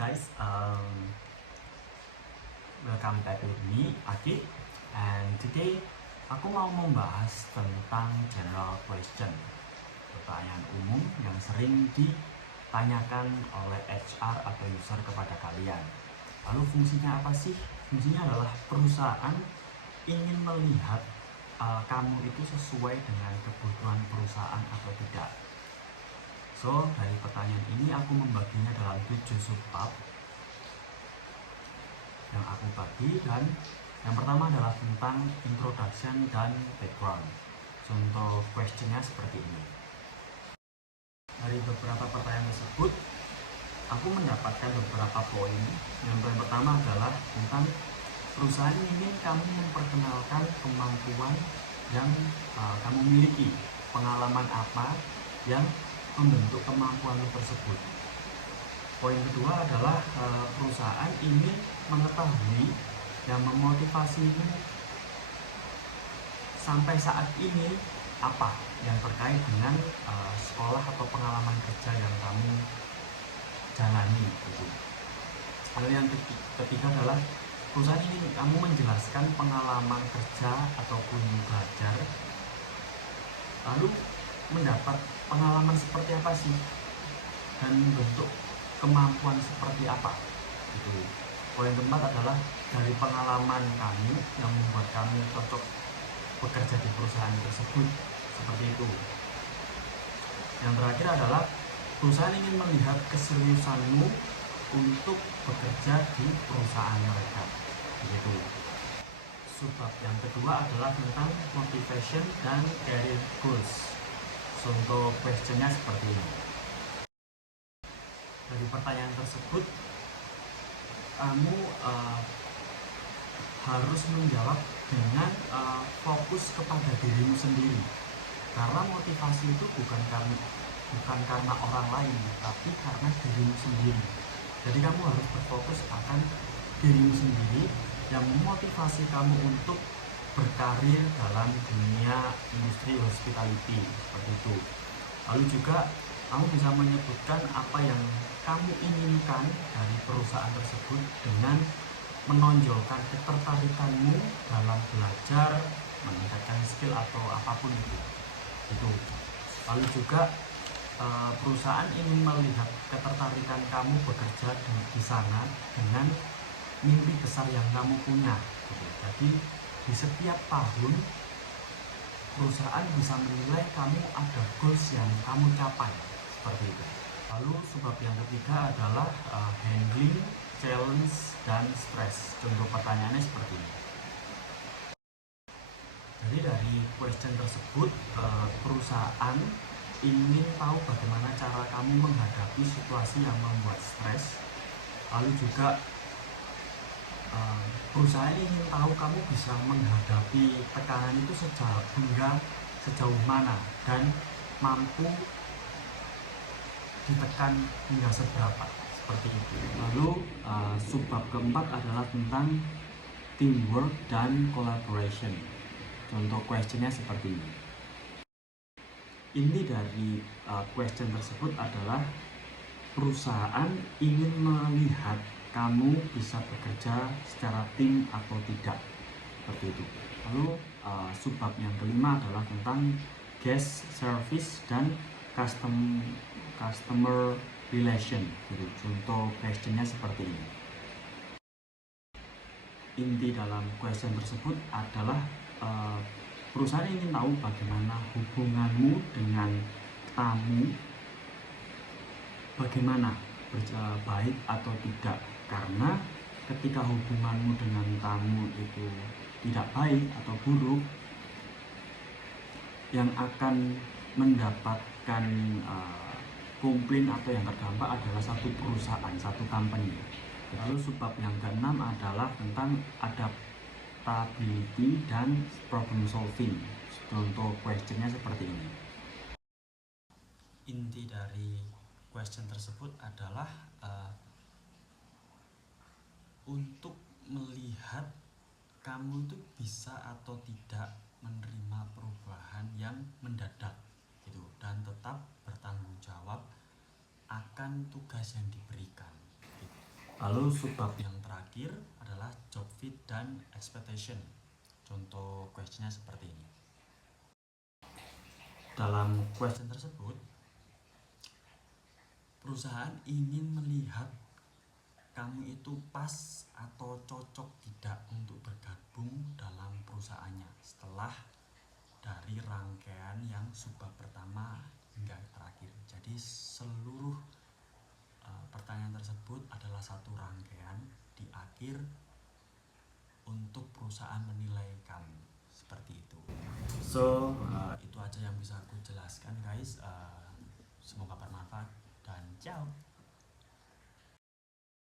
guys, welcome back with me, Aki. And today aku mau membahas tentang general question, pertanyaan umum yang sering ditanyakan oleh HR atau user kepada kalian. Lalu fungsinya apa sih? Fungsinya adalah perusahaan ingin melihat kamu itu sesuai dengan kebutuhan perusahaan atau tidak. So, dari pertanyaan ini aku membaginya dalam 7 subbab yang aku bagi, dan yang pertama adalah tentang introduction dan background. Contoh questionnya seperti ini. Dari beberapa pertanyaan tersebut, aku mendapatkan beberapa poin. Yang pertama adalah tentang perusahaan ingin kamu memperkenalkan kemampuan yang kamu miliki, pengalaman apa yang membentuk kemampuan tersebut. Poin kedua adalah perusahaan ingin mengetahui yang memotivasimu sampai saat ini apa yang terkait dengan sekolah atau pengalaman kerja yang kamu jalani gitu. Lalu yang ketiga adalah perusahaan ingin kamu menjelaskan pengalaman kerja ataupun belajar, lalu mendapat pengalaman seperti apa sih dan bentuk kemampuan seperti apa gitu. Poin keempat adalah dari pengalaman kamu yang membuat kamu cocok bekerja di perusahaan tersebut, seperti itu. Yang terakhir adalah perusahaan ingin melihat keseriusanmu untuk bekerja di perusahaan mereka, begitu. Subbab yang kedua adalah tentang motivation dan career goals. Contoh questionnya seperti ini. Dari pertanyaan tersebut, kamu harus menjawab dengan fokus kepada dirimu sendiri. Karena motivasi itu bukan karena orang lain, tapi karena dirimu sendiri. Jadi kamu harus berfokus akan dirimu sendiri yang memotivasi kamu untuk berkarir dalam dunia industri hospitality, seperti itu. Lalu juga kamu bisa menyebutkan apa yang kamu inginkan dari perusahaan tersebut dengan menonjolkan ketertarikanmu dalam belajar, meningkatkan skill atau apapun itu. Lalu juga perusahaan ingin melihat ketertarikan kamu bekerja di sana dengan mimpi besar yang kamu punya gitu. Jadi di setiap tahun perusahaan bisa menilai kamu ada goals yang kamu capai, seperti itu. Lalu sebab yang ketiga adalah handling challenge dan stress. Contoh pertanyaannya seperti ini. Jadi dari question tersebut, perusahaan ingin tahu bagaimana cara kamu menghadapi situasi yang membuat stres. Lalu juga perusahaan ingin tahu kamu bisa menghadapi tekanan itu sejauh mana dan mampu ditekan hingga seberapa, seperti itu. Lalu subbab keempat adalah tentang teamwork dan collaboration. Contoh questionnya seperti ini. Inti dari question tersebut adalah perusahaan ingin melihat kamu bisa bekerja secara tim atau tidak, seperti itu. Lalu subbab yang kelima adalah tentang guest service dan customer relation gitu. Contoh questionnya seperti ini. Inti dalam question tersebut adalah perusahaan ingin tahu bagaimana hubunganmu dengan tamu, bagaimana baik atau tidak. Karena ketika hubunganmu dengan tamu itu tidak baik atau buruk, yang akan mendapatkan komplain atau yang terdampak adalah satu perusahaan, satu company. Lalu subbab yang keenam adalah tentang adaptability dan problem solving. Contoh questionnya seperti ini. Inti dari question tersebut adalah untuk melihat kamu itu bisa atau tidak menerima perubahan yang mendadak gitu, dan tetap bertanggung jawab akan tugas yang diberikan gitu. Lalu subbab yang terakhir adalah job fit dan expectation. Contoh questionnya seperti ini. Dalam question tersebut, perusahaan ingin melihat kamu itu pas atau cocok tidak untuk bergabung dalam perusahaannya setelah dari rangkaian yang subbab pertama hingga terakhir. Jadi seluruh pertanyaan tersebut adalah satu rangkaian di akhir untuk perusahaan menilai kamu, seperti itu. So itu aja yang bisa aku jelaskan guys. Semoga bermanfaat dan ciao.